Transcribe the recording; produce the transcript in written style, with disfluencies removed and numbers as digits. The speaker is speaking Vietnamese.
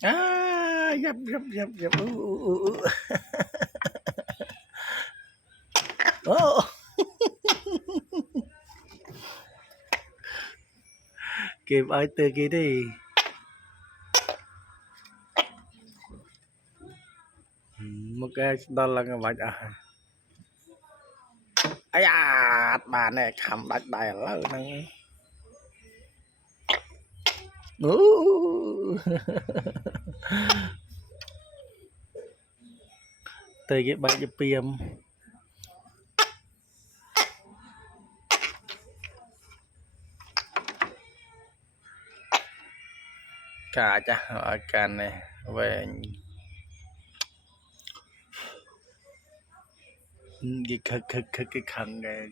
Dập. Ô, kịp ơi từ kia đi. Một cái đó là cái bạch à. Ai da, bà này khăm bạch đại lâu năng. Từ cái bạch piêm. Cả cha ở can này về cái khăn cái